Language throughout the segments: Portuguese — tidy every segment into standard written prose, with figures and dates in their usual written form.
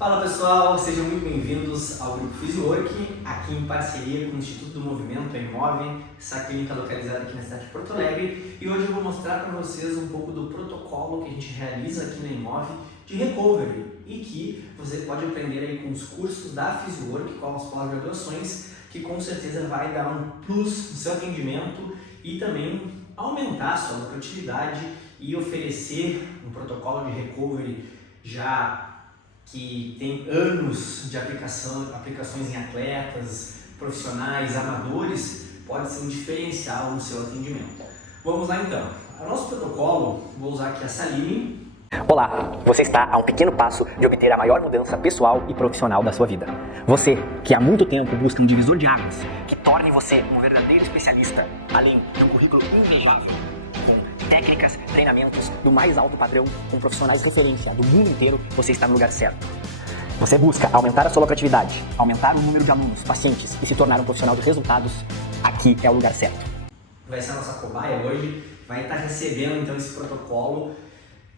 Fala pessoal, sejam muito bem-vindos ao Grupo Physiwork, aqui em parceria com o Instituto do Movimento, a Imove, essa clínica localizada aqui na cidade de Porto Alegre. E hoje eu vou mostrar para vocês um pouco do protocolo que a gente realiza aqui na Imove de recovery e que você pode aprender aí com os cursos da Physiwork, com as pós-graduações, que com certeza vai dar um plus no seu atendimento e também aumentar a sua lucratividade e oferecer um protocolo de recovery já que tem anos de aplicações em atletas, profissionais, amadores, pode ser um diferencial no seu atendimento. Vamos lá então. O nosso protocolo, vou usar aqui a Saline. Olá, você está a um pequeno passo de obter a maior mudança pessoal e profissional da sua vida. Você, que há muito tempo busca um divisor de águas, que torne você um verdadeiro especialista, além de um currículo invejável, com técnicas, treinamentos do mais alto padrão, com profissionais de referência do mundo inteiro, você está no lugar certo. Você busca aumentar a sua lucratividade, aumentar o número de alunos, pacientes e se tornar um profissional de resultados, aqui é o lugar certo. Vai ser a nossa cobaia hoje, vai estar recebendo então esse protocolo.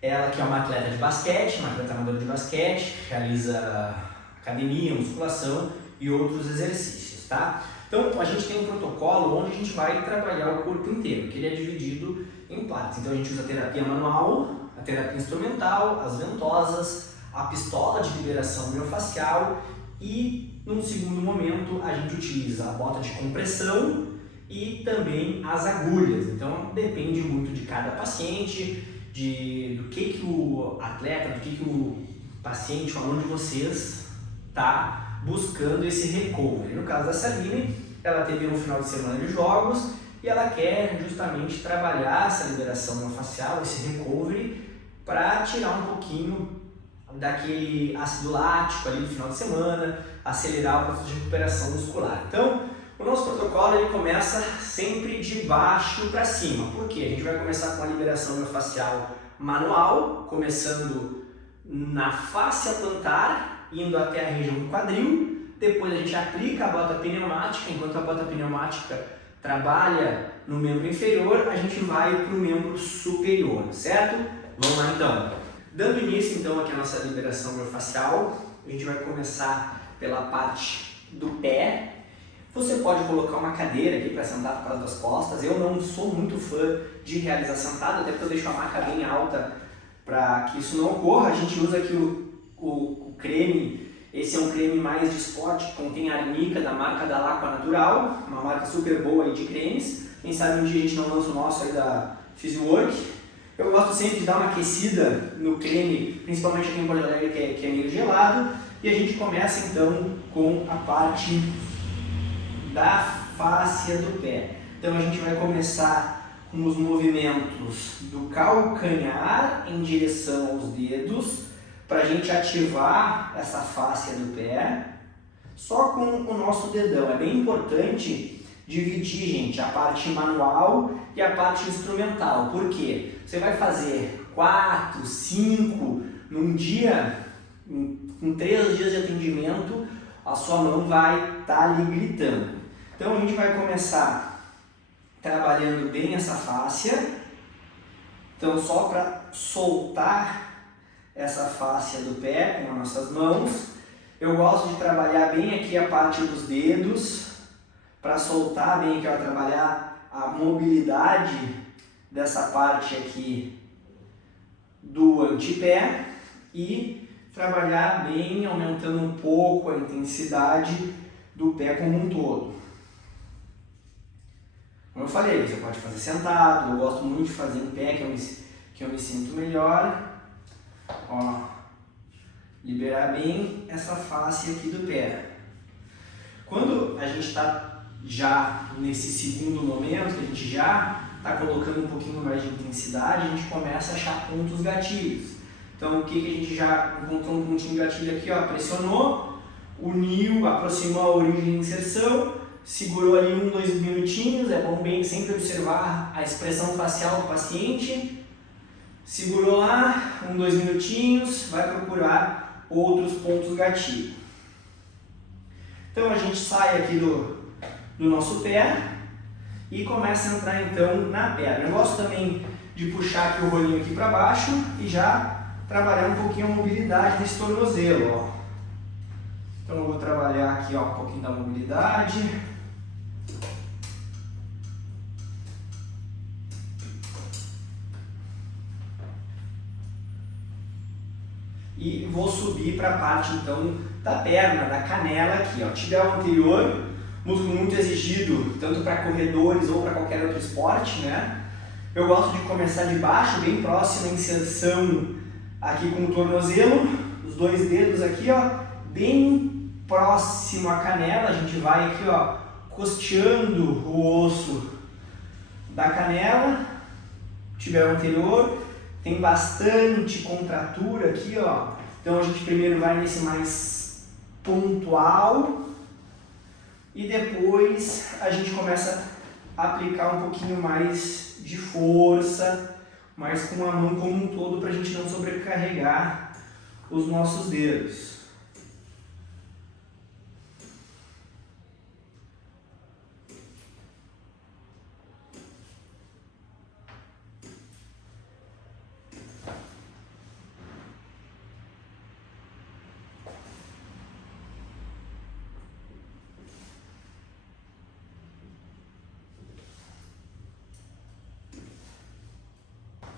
Ela que é uma atleta de basquete, uma atleta amadora de basquete, realiza academia, musculação e outros exercícios, tá? Então a gente tem um protocolo onde a gente vai trabalhar o corpo inteiro, que ele é dividido em partes. Então a gente usa a terapia manual, a terapia instrumental, as ventosas, a pistola de liberação miofascial e, num segundo momento, a gente utiliza a bota de compressão e também as agulhas. Então depende muito de cada paciente, do que o atleta, do que o paciente, o aluno de vocês está buscando esse recovery. No caso da Saline, ela teve um final de semana de jogos e ela quer justamente trabalhar essa liberação miofascial, esse recovery, para tirar um pouquinho daquele ácido lático ali do final de semana, acelerar o processo de recuperação muscular. Então, o nosso protocolo ele começa sempre de baixo para cima. Por quê? A gente vai começar com a liberação miofascial manual, começando na fáscia plantar, indo até a região do quadril. Depois a gente aplica a bota pneumática. Enquanto a bota pneumática trabalha no membro inferior, a gente vai para o membro superior, certo? Vamos lá então. Dando início então aqui a nossa liberação miofascial, a gente vai começar pela parte do pé. Você pode colocar uma cadeira aqui para sentar por causa das costas. Eu não sou muito fã de realizar sentado, até porque eu deixo a maca bem alta para que isso não ocorra. A gente usa aqui o creme, esse é um creme mais de esporte, que contém arnica da marca da Laqua Natural, uma marca super boa aí de cremes. Quem sabe um dia a gente não lança o nosso aí da Physiwork. Eu gosto sempre de dar uma aquecida no creme, principalmente aqui em Porto Alegre que é meio gelado. E a gente começa então com a parte da fáscia do pé. Então a gente vai começar com os movimentos do calcanhar em direção aos dedos, para a gente ativar essa fáscia do pé, só com o nosso dedão. É bem importante dividir, gente, a parte manual e a parte instrumental. Por quê? Você vai fazer 4, 5 num dia, em 3 dias de atendimento, a sua mão vai estar ali gritando. Então a gente vai começar trabalhando bem essa fáscia. Então só para soltar essa fáscia do pé com as nossas mãos. Eu gosto de trabalhar bem aqui a parte dos dedos, para soltar bem aqui, ó, trabalhar a mobilidade dessa parte aqui do antepé e trabalhar bem, aumentando um pouco a intensidade do pé como um todo. Como eu falei, você pode fazer sentado, eu gosto muito de fazer em pé, que eu me sinto melhor. Ó, liberar bem essa face aqui do pé. Quando a gente está já nesse segundo momento, que a gente já está colocando um pouquinho mais de intensidade, a gente começa a achar pontos gatilhos. Então o que a gente já encontrou um pontinho de gatilho aqui, ó, pressionou, uniu, aproximou a origem de inserção, segurou ali 1, 2 minutinhos, é bom bem sempre observar a expressão facial do paciente. Segurou lá, 1, 2 minutinhos, vai procurar outros pontos gatilho. Então a gente sai aqui do nosso pé e começa a entrar então na perna. Eu gosto também de puxar aqui o rolinho aqui para baixo e já trabalhar um pouquinho a mobilidade desse tornozelo, ó. Então eu vou trabalhar aqui ó, um pouquinho da mobilidade. E vou subir para a parte então da perna, da canela aqui, ó, tibial anterior, músculo muito exigido tanto para corredores ou para qualquer outro esporte, né? Eu gosto de começar de baixo, bem próximo à inserção aqui com o tornozelo, os dois dedos aqui, ó, bem próximo à canela, a gente vai aqui, ó, costeando o osso da canela, tibial anterior. Tem bastante contratura aqui, ó. Então a gente primeiro vai nesse mais pontual e depois a gente começa a aplicar um pouquinho mais de força, mas com a mão como um todo para a gente não sobrecarregar os nossos dedos.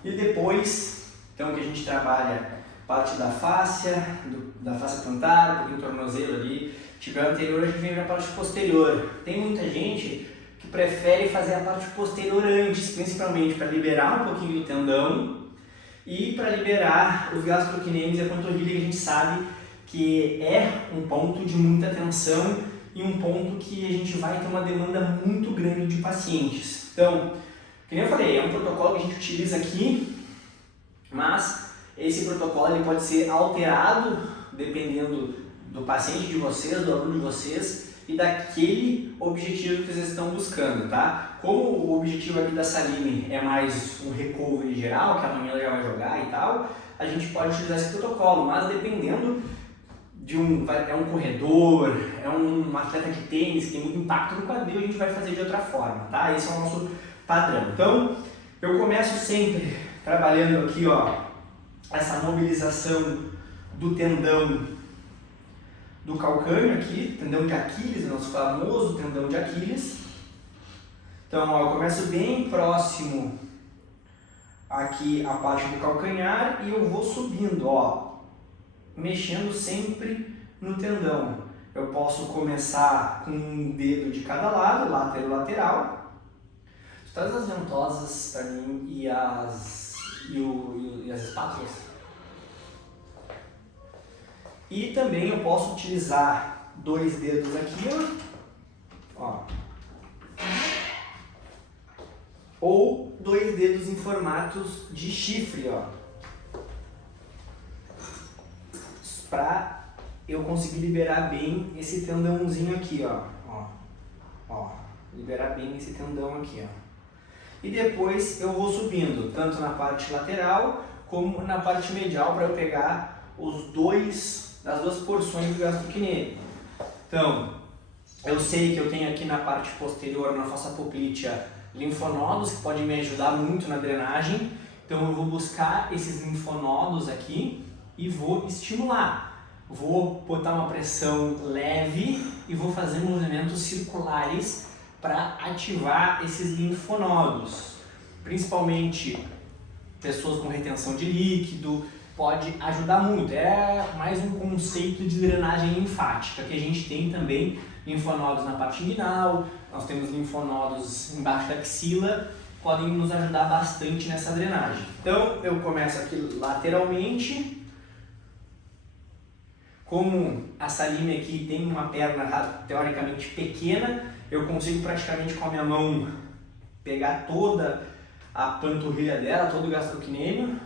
E depois, então que a gente trabalha parte da fáscia, da face plantar, um pouquinho do tornozelo ali, tibial anterior, a gente vem para a parte posterior. Tem muita gente que prefere fazer a parte posterior antes, principalmente para liberar um pouquinho do tendão e para liberar os gastrocnêmios e a panturrilha, que a gente sabe que é um ponto de muita tensão e um ponto que a gente vai ter uma demanda muito grande de pacientes. Então, que nem eu falei, é um protocolo que a gente utiliza aqui, mas esse protocolo ele pode ser alterado dependendo do paciente de vocês, do aluno de vocês e daquele objetivo que vocês estão buscando, tá? Como o objetivo aqui da Saline é mais um recovery geral, que amanhã ela já vai jogar e tal, a gente pode utilizar esse protocolo, mas dependendo de é um corredor, é um atleta de tênis que tem muito impacto no quadril, a gente vai fazer de outra forma, tá? Esse é o nosso padrão. Então, eu começo sempre trabalhando aqui, ó, essa mobilização do tendão do calcâneo aqui, tendão de Aquiles, nosso famoso tendão de Aquiles. Então, ó, eu começo bem próximo aqui a parte do calcanhar e eu vou subindo, ó, mexendo sempre no tendão. Eu posso começar com um dedo de cada lado, lateral. Traz as ventosas para mim e as espátulas. E também eu posso utilizar dois dedos aqui, ó. Ou dois dedos em formatos de chifre, ó. Para eu conseguir liberar bem esse tendãozinho aqui, ó. Liberar bem esse tendão aqui, ó. E depois eu vou subindo, tanto na parte lateral como na parte medial, para eu pegar as duas porções do gastrocnêmio. Então, eu sei que eu tenho aqui na parte posterior, na fossa poplítea, linfonodos, que podem me ajudar muito na drenagem. Então eu vou buscar esses linfonodos aqui e vou estimular. Vou botar uma pressão leve e vou fazer movimentos circulares para ativar esses linfonodos, principalmente pessoas com retenção de líquido, pode ajudar muito. É mais um conceito de drenagem linfática, que a gente tem também linfonodos na parte inguinal, nós temos linfonodos embaixo da axila, podem nos ajudar bastante nessa drenagem. Então eu começo aqui lateralmente. Como a Saline aqui tem uma perna teoricamente pequena, eu consigo praticamente com a minha mão pegar toda a panturrilha dela, todo o gastrocnêmio.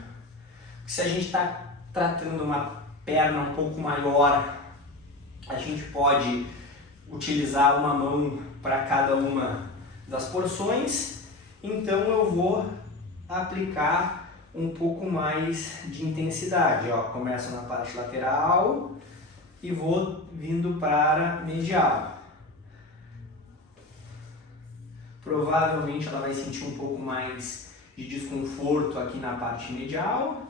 Se a gente está tratando uma perna um pouco maior, a gente pode utilizar uma mão para cada uma das porções. Então eu vou aplicar um pouco mais de intensidade. Ó, começo na parte lateral e vou vindo para medial. Provavelmente ela vai sentir um pouco mais de desconforto aqui na parte medial.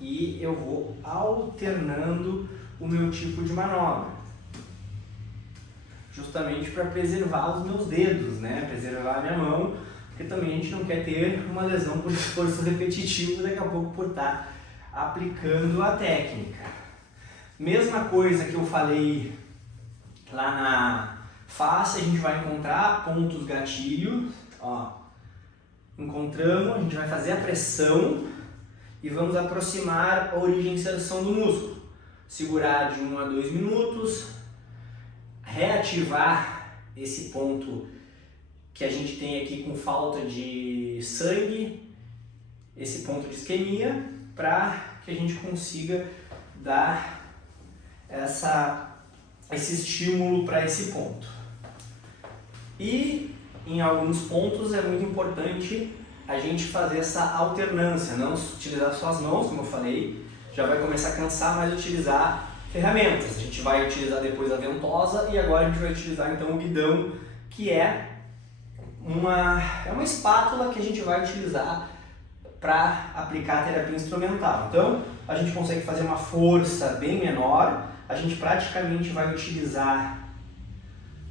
E eu vou alternando o meu tipo de manobra, justamente para preservar os meus dedos, né? Preservar a minha mão, porque também a gente não quer ter uma lesão por esforço repetitivo daqui a pouco por estar aplicando a técnica. Mesma coisa que eu falei lá na face, a gente vai encontrar pontos gatilho, ó. Encontramos, a gente vai fazer a pressão e vamos aproximar a origem de inserção do músculo. Segurar de 1 a 2 minutos, reativar esse ponto que a gente tem aqui com falta de sangue, esse ponto de isquemia, para que a gente consiga dar esse estímulo para esse ponto. E em alguns pontos é muito importante a gente fazer essa alternância, não utilizar só as mãos, como eu falei, já vai começar a cansar, mas utilizar ferramentas. A gente vai utilizar depois a ventosa e agora a gente vai utilizar então o guidão, que é uma espátula que a gente vai utilizar para aplicar a terapia instrumental. Então a gente consegue fazer uma força bem menor, a gente praticamente vai utilizar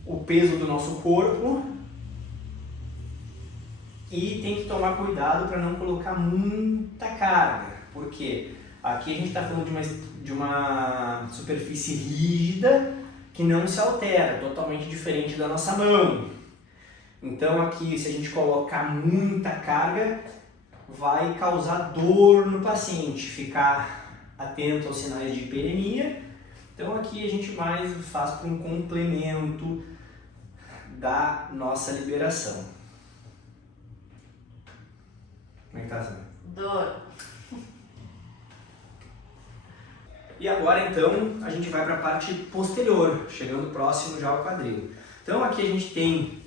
o peso do nosso corpo. E tem que tomar cuidado para não colocar muita carga, porque aqui a gente está falando de uma superfície rígida que não se altera, totalmente diferente da nossa mão. Então aqui, se a gente colocar muita carga, vai causar dor no paciente, ficar atento aos sinais de hiperemia. Então aqui a gente mais faz para um complemento da nossa liberação. Como é que tá, Samir? Dor. E agora então a gente vai para a parte posterior, chegando próximo já ao quadril. Então aqui a gente tem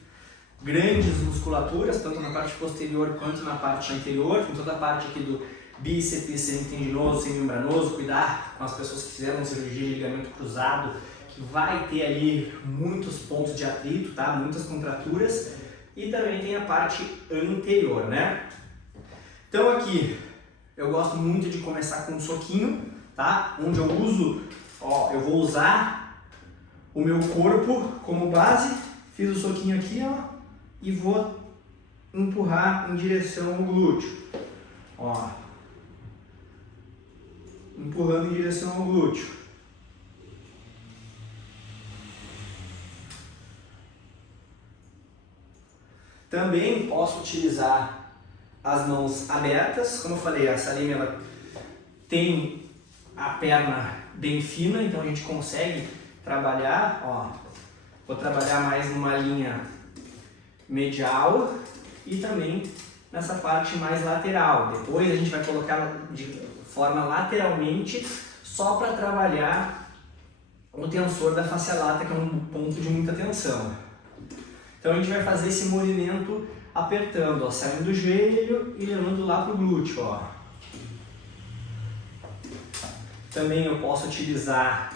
grandes musculaturas, tanto na parte posterior quanto na parte anterior, tem toda a parte aqui do bíceps semitendinoso, semimembranoso, cuidar com as pessoas que fizeram cirurgia de ligamento cruzado, que vai ter ali muitos pontos de atrito, tá? Muitas contraturas, e também tem a parte anterior, né? Então aqui eu gosto muito de começar com um soquinho, tá? Onde eu uso, ó, eu vou usar o meu corpo como base, fiz o soquinho aqui, ó, e vou empurrar em direção ao glúteo, ó, empurrando em direção ao glúteo. Também posso utilizar as mãos abertas, como eu falei, a Salim ela tem a perna bem fina, então a gente consegue trabalhar, ó, vou trabalhar mais numa linha medial e também nessa parte mais lateral. Depois a gente vai colocar de forma lateralmente só para trabalhar o tensor da fascia lata, que é um ponto de muita tensão. Então a gente vai fazer esse movimento apertando, ó, saindo do joelho e levando lá para o glúteo, ó. Também eu posso utilizar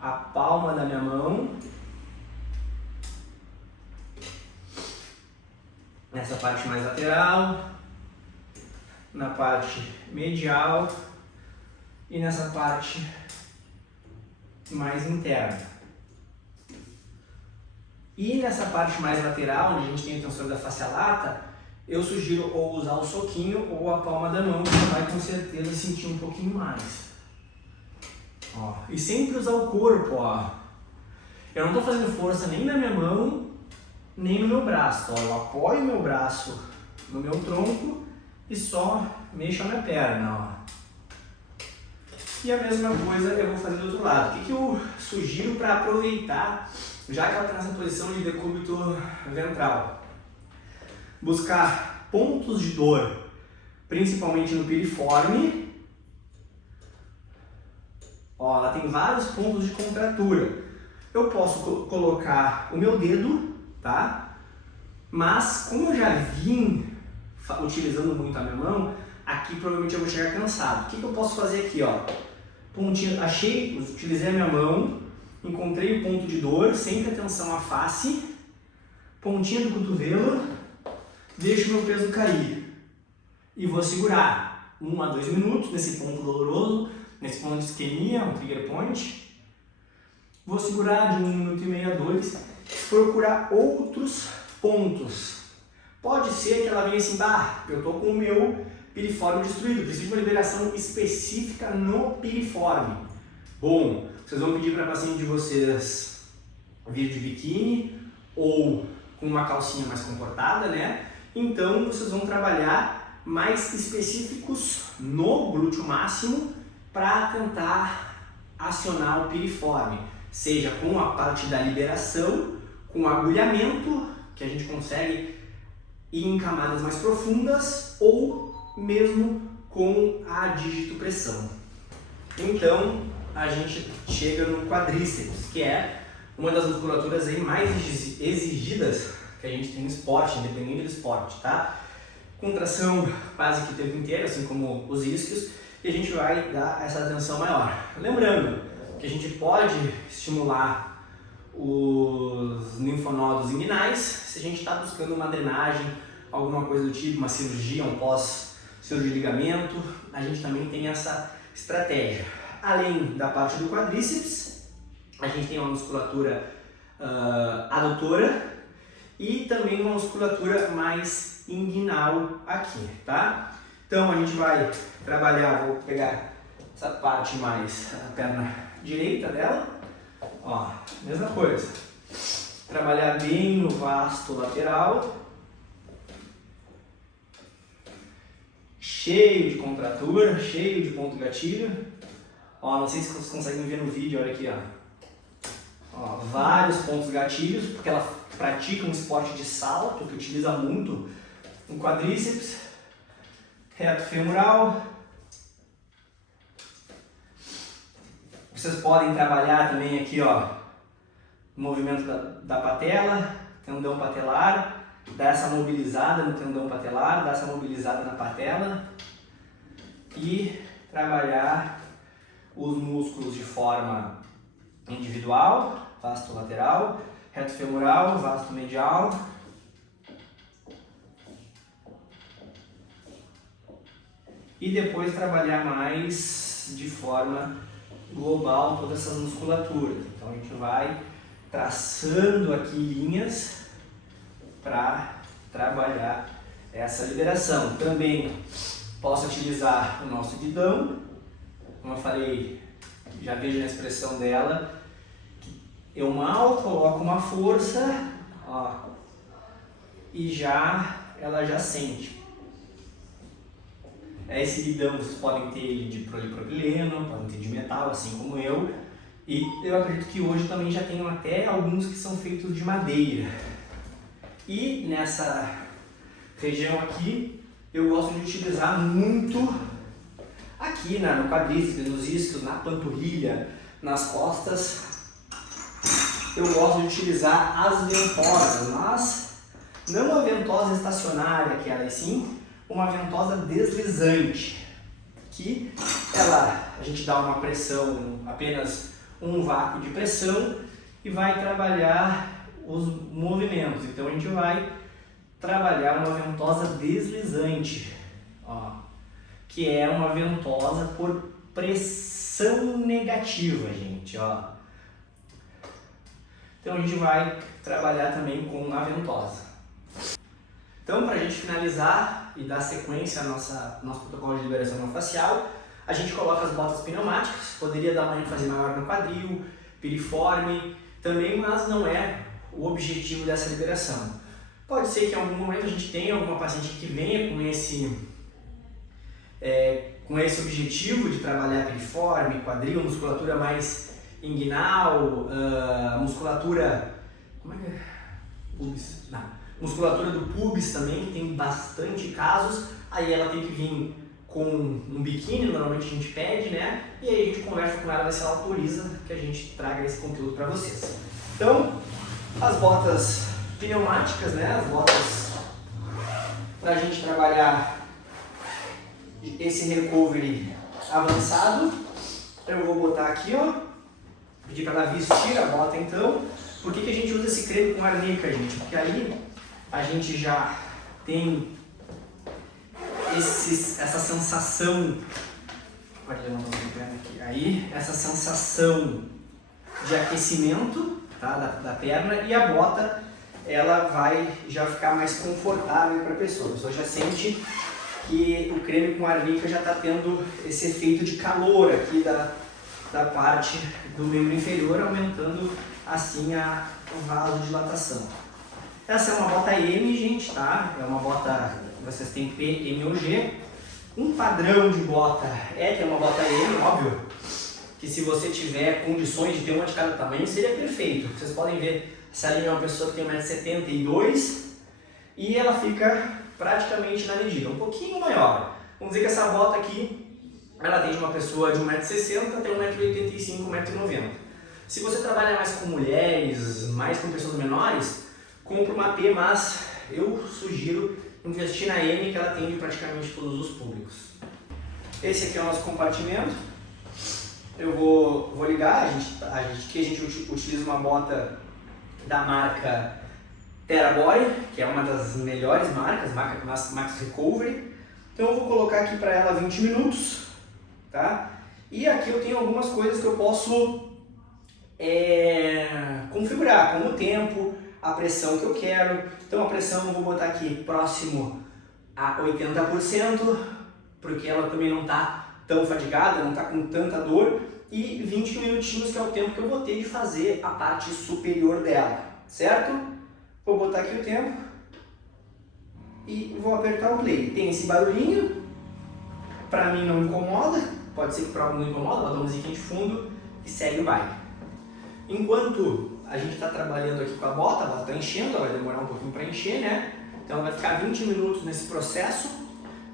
a palma da minha mão nessa parte mais lateral, na parte medial e nessa parte mais interna. E nessa parte mais lateral, onde a gente tem o tensor da fascia lata, eu sugiro ou usar o soquinho ou a palma da mão, que você vai com certeza sentir um pouquinho mais. Ó, e sempre usar o corpo, ó. Eu não estou fazendo força nem na minha mão, nem no meu braço. Ó, eu apoio o meu braço no meu tronco e só mexo a minha perna, ó. E a mesma coisa eu vou fazer do outro lado. O que eu sugiro para aproveitar, já que ela está nessa posição de decúbito ventral? Buscar pontos de dor, principalmente no piriforme. Ó, ela tem vários pontos de contratura. Eu posso colocar o meu dedo, tá? Mas como eu já vim utilizando muito a minha mão, aqui provavelmente eu vou chegar cansado. O que eu posso fazer aqui, ó? Pontinho, utilizei a minha mão, encontrei o ponto de dor, sempre atenção à face, pontinha do cotovelo, deixo o meu peso cair e vou segurar 1 a 2 minutos nesse ponto doloroso, nesse ponto de isquemia, um trigger point. Vou segurar de 1 minuto e meio a 2, procurar outros pontos. Pode ser que ela venha assim, eu tô com o meu piriforme destruído, preciso de uma liberação específica no piriforme. Bom, vocês vão pedir para a paciente de vocês vir de biquíni ou com uma calcinha mais comportada, né? Então vocês vão trabalhar mais específicos no glúteo máximo para tentar acionar o piriforme, seja com a parte da liberação, com agulhamento, que a gente consegue ir em camadas mais profundas, ou mesmo com a digitopressão. Então a gente chega no quadríceps, que é uma das musculaturas aí mais exigidas que a gente tem no esporte, independente do esporte, tá? Contração quase que o tempo inteiro, assim como os isquios, e a gente vai dar essa atenção maior. Lembrando que a gente pode estimular os linfonodos inguinais se a gente está buscando uma drenagem, alguma coisa do tipo, uma cirurgia, um pós-cirurgia de ligamento, a gente também tem essa estratégia. Além da parte do quadríceps, a gente tem uma musculatura adutora e também uma musculatura mais inguinal aqui, tá? Então a gente vai trabalhar, vou pegar essa parte mais, a perna direita dela, ó, mesma coisa. Trabalhar bem no vasto lateral, cheio de contratura, cheio de ponto gatilho. Ó, não sei se vocês conseguem ver no vídeo, olha aqui, ó, vários pontos gatilhos, porque ela pratica um esporte de salto que utiliza muito no quadríceps, reto femoral. Vocês podem trabalhar também aqui, ó, o movimento da patela, tendão patelar, dar essa mobilizada no tendão patelar, dar essa mobilizada na patela e trabalhar os músculos de forma individual, vasto lateral, reto femoral, vasto medial. E depois trabalhar mais de forma global todas essas musculaturas. Então a gente vai traçando aqui linhas para trabalhar essa liberação. Também posso utilizar o nosso guidão, como eu falei, já vejo na expressão dela, eu mal coloco uma força, ó, e ela já sente. Esse guidão vocês podem ter de polipropileno, podem ter de metal, assim como eu, e eu acredito que hoje também já tem até alguns que são feitos de madeira. E nessa região aqui, eu gosto de utilizar muito aqui no quadríceps, nos isquios, na panturrilha, nas costas. Eu gosto de utilizar as ventosas, mas não a ventosa estacionária, que ela é sim uma ventosa deslizante, que a gente dá uma pressão, apenas um vácuo de pressão e vai trabalhar os movimentos. Então a gente vai trabalhar uma ventosa deslizante, ó, que é uma ventosa por pressão negativa, gente, ó. Então a gente vai trabalhar também com a ventosa. Então, para a gente finalizar e dar sequência ao nosso protocolo de liberação miofascial, a gente coloca as botas pneumáticas, poderia dar uma ênfase maior no quadril, piriforme também, mas não é o objetivo dessa liberação. Pode ser que em algum momento a gente tenha alguma paciente que venha com esse objetivo de trabalhar piriforme, quadril, musculatura mais inguinal, musculatura... Como é que é? Pubis? Não. Musculatura do pubis também, que tem bastante casos. Aí ela tem que vir com um biquíni, normalmente a gente pede, né? E aí a gente conversa com ela, ver se ela autoriza que a gente traga esse conteúdo para vocês. Então, as botas pneumáticas, né? As botas para a gente trabalhar esse recovery avançado. Eu vou botar aqui, ó. Pedir para ela vestir a bota então. Por que a gente usa esse creme com arnica, gente? Porque aí a gente já tem essa sensação, pode levantar um pouco a perna aqui, aí, essa sensação de aquecimento, tá, da perna, e a bota ela vai já ficar mais confortável para a pessoa já sente que o creme com arnica já está tendo esse efeito de calor aqui da parte do membro inferior, aumentando assim o vasodilatação. Essa é uma bota M, gente, tá? É uma bota, vocês têm P, M ou G. Um padrão de bota é ter uma bota M, óbvio, que se você tiver condições de ter uma de cada tamanho, seria perfeito. Vocês podem ver, essa linha é uma pessoa que tem 1,72 m e ela fica praticamente na medida, um pouquinho maior. Vamos dizer que essa bota aqui, ela tem de uma pessoa de 1,60 m até 1,85 m, 1,90 m. Se você trabalha mais com mulheres, mais com pessoas menores, compra uma P, mas eu sugiro investir na M, que ela atende praticamente todos os públicos. Esse aqui é o nosso compartimento. Eu vou ligar, aqui a gente utiliza uma bota da marca TerraBody, que é uma das melhores marcas, Max Recovery. Então eu vou colocar aqui para ela 20 minutos, tá? E aqui eu tenho algumas coisas que eu posso configurar, como o tempo, a pressão que eu quero. Então a pressão eu vou botar aqui próximo a 80%, porque ela também não está tão fadigada, não está com tanta dor. E 20 minutinhos, que é o tempo que eu vou ter de fazer a parte superior dela, certo? Vou botar aqui o tempo e vou apertar o play. Tem esse barulhinho, pra mim não incomoda, pode ser que pra algum incomoda, bota uma musiquinha de fundo e segue o baile. Enquanto a gente está trabalhando aqui com a bota está enchendo, ela vai demorar um pouquinho para encher, né? Então vai ficar 20 minutos nesse processo.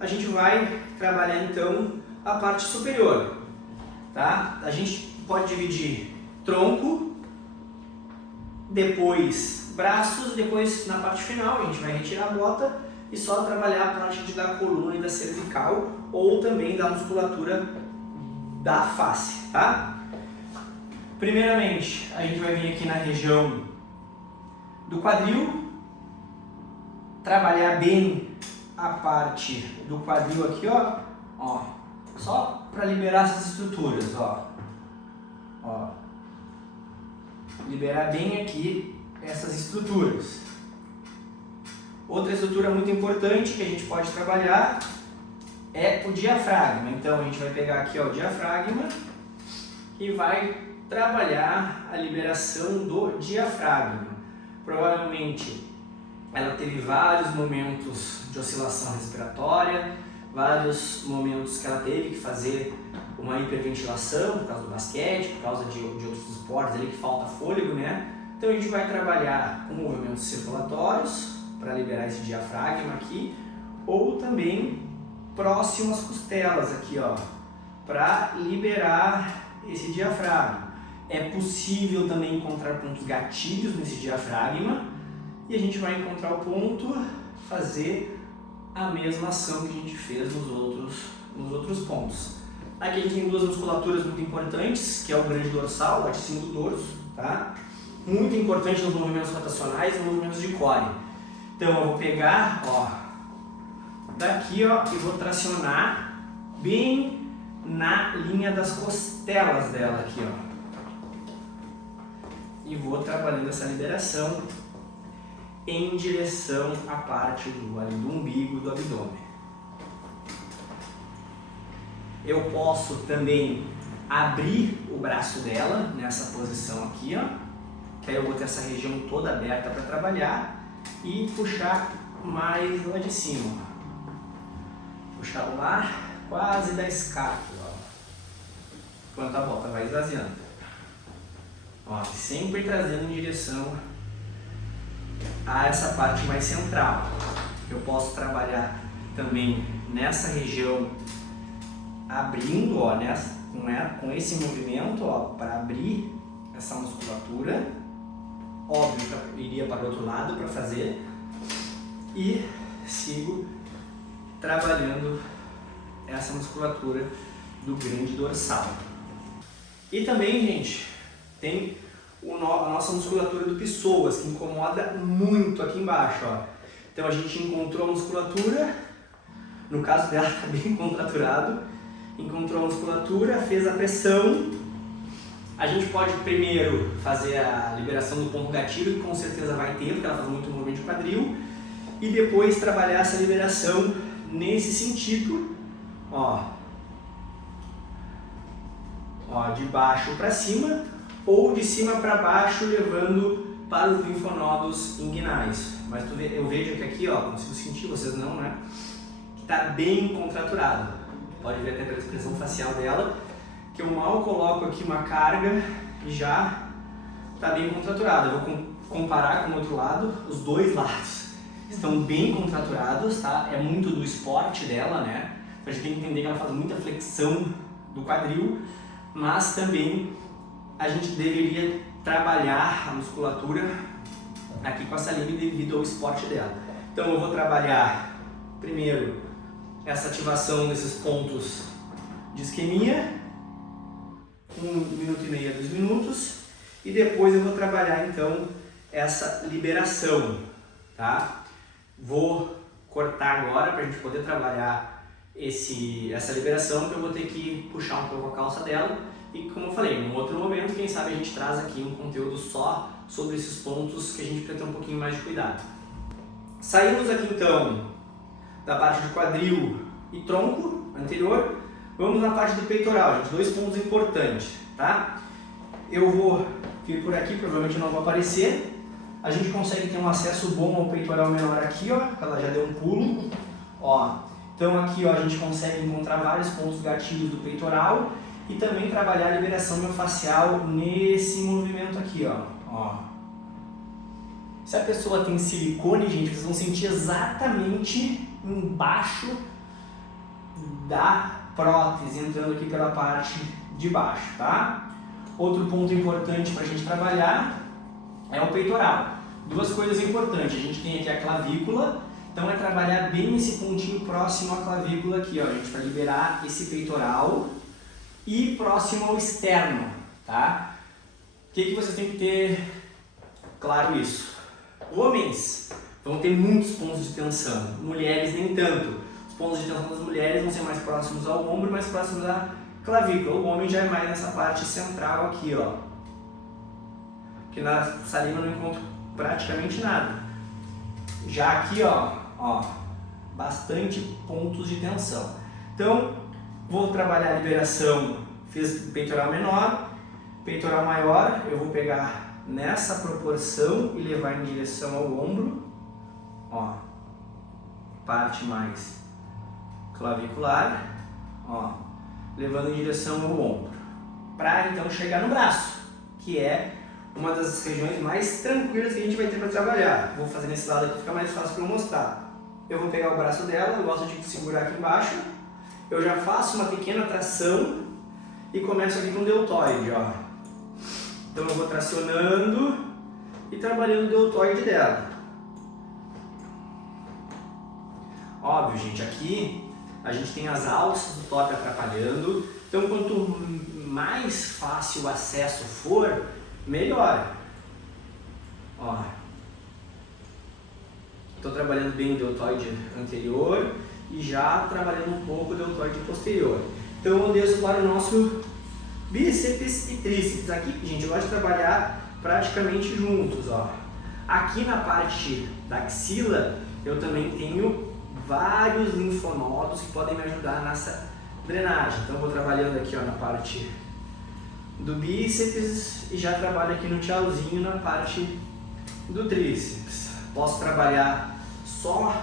A gente vai trabalhar então a parte superior, tá? A gente pode dividir tronco, depois braços, depois na parte final a gente vai retirar a bota e só trabalhar a parte da coluna e da cervical, ou também da musculatura da face, tá? Primeiramente, a gente vai vir aqui na região do quadril, trabalhar bem a parte do quadril aqui, ó, só para liberar essas estruturas, ó, liberar bem aqui essas estruturas. Outra estrutura muito importante que a gente pode trabalhar é o diafragma. Então a gente vai pegar aqui, ó, o diafragma e vai trabalhar a liberação do diafragma. Provavelmente ela teve vários momentos de oscilação respiratória, vários momentos que ela teve que fazer uma hiperventilação por causa do basquete, por causa de outros esportes ali que falta fôlego, né? Então a gente vai trabalhar com movimentos circulatórios para liberar esse diafragma aqui, ou também próximo às costelas aqui, ó, para liberar esse diafragma. É possível também encontrar pontos gatilhos nesse diafragma e a gente vai encontrar o ponto, fazer a mesma ação que a gente fez nos outros pontos. Aqui a gente tem duas musculaturas muito importantes, que é o grande dorsal, o laticínio do dorso, tá? Muito importante nos movimentos rotacionais e nos movimentos de core. Então eu vou pegar, ó, daqui, ó, e vou tracionar bem na linha das costelas dela aqui, ó. E vou trabalhando essa liberação em direção à parte do umbigo do abdômen. Eu posso também abrir o braço dela nessa posição aqui, ó, que aí eu vou ter essa região toda aberta para trabalhar e puxar mais lá de cima, ó. Puxar lá quase da escápula, ó, enquanto a bota vai esvaziando. Ó, sempre trazendo em direção a essa parte mais central. Eu posso trabalhar também nessa região, abrindo, ó, com esse movimento, ó, para abrir essa musculatura. Óbvio que eu iria para o outro lado para fazer e sigo trabalhando essa musculatura do grande dorsal. E também, gente, tem a nossa musculatura do psoas, que incomoda muito aqui embaixo, ó. Então a gente encontrou a musculatura, No caso dela está bem contraturado, encontrou a musculatura, fez a pressão. A gente pode primeiro fazer a liberação do ponto gatilho, que com certeza vai ter, porque ela faz muito movimento de quadril, e depois trabalhar essa liberação nesse sentido, ó, de baixo para cima ou de cima para baixo, levando para os linfonodos inguinais. Mas eu vejo que aqui, ó, consigo sentir, vocês não, né? Que está bem contraturado. Pode ver até pela expressão facial dela, que eu mal coloco aqui uma carga e já está bem contraturado. Eu vou comparar com o outro lado, os dois lados estão bem contraturados, tá? É muito do esporte dela, né? A gente tem que entender que ela faz muita flexão do quadril, mas também a gente deveria trabalhar a musculatura aqui com essa liga devido ao esporte dela. Então eu vou trabalhar primeiro essa ativação desses pontos de isquemia, 1 minuto e meio a 2 minutos, e depois eu vou trabalhar então essa liberação, tá? Vou cortar agora para a gente poder trabalhar essa liberação, que eu vou ter que puxar um pouco a calça dela, e como eu falei, num outro momento, quem sabe a gente traz aqui um conteúdo só sobre esses pontos que a gente precisa ter um pouquinho mais de cuidado. Saímos aqui então da parte de quadril e tronco anterior, vamos na parte do peitoral, gente, 2 pontos importantes, tá? Eu vou vir por aqui, provavelmente não vou aparecer. A gente consegue ter um acesso bom ao peitoral menor aqui, ó, que ela já deu um pulo, ó. Então aqui, ó, a gente consegue encontrar vários pontos gatilhos do peitoral e também trabalhar a liberação miofascial nesse movimento aqui, ó. Se a pessoa tem silicone, gente, vocês vão sentir exatamente embaixo da prótese, entrando aqui pela parte de baixo, tá? Outro ponto importante para a gente trabalhar é o peitoral. 2 coisas importantes, a gente tem aqui a clavícula, então é trabalhar bem esse pontinho próximo à clavícula aqui, ó, gente, para liberar esse peitoral e próximo ao externo, tá? O que vocês têm que ter claro isso? Homens vão ter muitos pontos de tensão, mulheres nem tanto. Os pontos de tensão das mulheres vão ser mais próximos ao ombro, mais próximos à clavícula. O homem já é mais nessa parte central aqui, ó. Que na salina eu não encontro praticamente nada. Já aqui, ó, bastante pontos de tensão. Então, vou trabalhar a liberação, fiz peitoral menor, peitoral maior, eu vou pegar nessa proporção e levar em direção ao ombro, ó, parte mais clavicular, ó, levando em direção ao ombro, para então chegar no braço, que é uma das regiões mais tranquilas que a gente vai ter para trabalhar. Vou fazer nesse lado aqui, fica mais fácil para eu mostrar. Eu vou pegar o braço dela, eu gosto de segurar aqui embaixo, eu já faço uma pequena tração e começo aqui com o deltoide, ó. Então eu vou tracionando e trabalhando o deltoide dela. Óbvio, gente, aqui a gente tem as alças do top atrapalhando, então quanto mais fácil o acesso for, melhor. Ó, estou trabalhando bem o deltoide anterior e já trabalhando um pouco o deltoide posterior. Então eu desço para o nosso bíceps e tríceps. Aqui, gente, eu gosto de trabalhar praticamente juntos, ó. Aqui na parte da axila eu também tenho vários linfonodos que podem me ajudar nessa drenagem. Então eu vou trabalhando aqui, ó, na parte do bíceps e já trabalho aqui no tchauzinho na parte do tríceps. Posso trabalhar só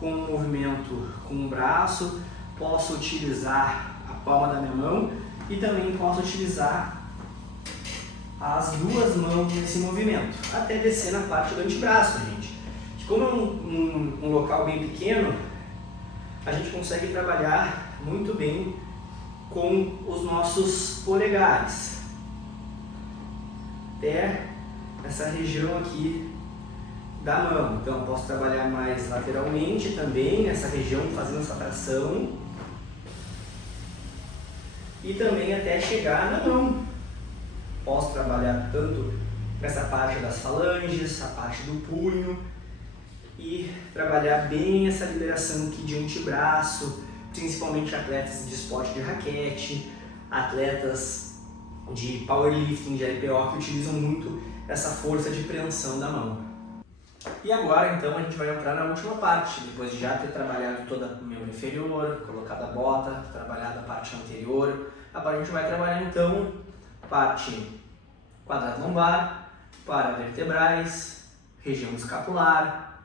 com o movimento com o braço, posso utilizar a palma da minha mão e também posso utilizar as 2 mãos nesse movimento, até descer na parte do antebraço, gente. Como é um local bem pequeno, a gente consegue trabalhar muito bem com os nossos polegares, até essa região aqui da mão. Então eu posso trabalhar mais lateralmente também, nessa região, fazendo essa tração, e também até chegar na mão. Posso trabalhar tanto essa parte das falanges, a parte do punho, e trabalhar bem essa liberação aqui de antebraço, principalmente atletas de esporte de raquete, atletas de powerlifting, de LPO, que utilizam muito essa força de preensão da mão. E agora então a gente vai entrar na última parte, depois de já ter trabalhado toda o membro inferior, colocado a bota, trabalhado a parte anterior. Agora a gente vai trabalhar então parte quadrado lombar, paravertebrais, região escapular,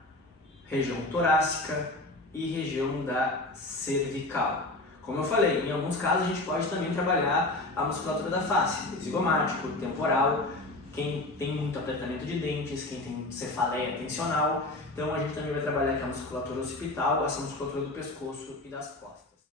região torácica e região da cervical. Como eu falei, em alguns casos a gente pode também trabalhar a musculatura da face, zigomático, temporal, quem tem muito apertamento de dentes, quem tem cefaleia tensional. Então a gente também vai trabalhar aqui a musculatura occipital, essa musculatura do pescoço e das costas.